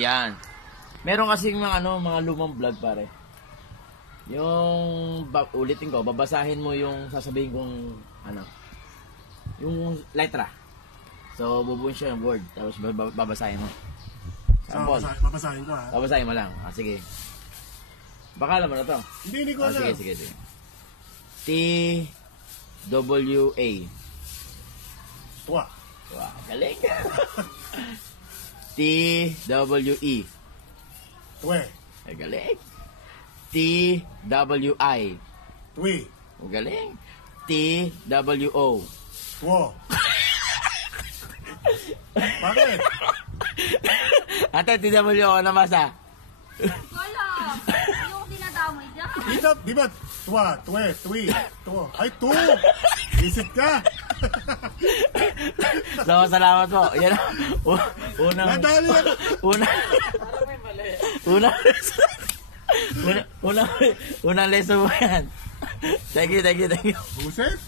Yan. Meron kasing mga mga lumang vlog pare. Yung ulitin ko, babasahin mo yung sasabihin kong yung letra. So bubuin siya ng word tapos babasahin mo. Sample. Babasahin ko ha. Babasahin mo lang. Sige. Baka alam mo na to. Hindi ko alam. Sige. T-W-A. Tuwa. Wow, galing. T-W-E. Tuwe. Galing. T-W-I. Tuwi. Galing. T-W-O. Tuwo. Bakit? Ate, T-W-O na basa. Wala. Yung dinadamay dyan. Di ba? Tuwa, tuwe, tuwi, tuwo. Ay, tu! Isip ka! So, salamat po. Yan unang lesson mo yan. Thank you. Buset?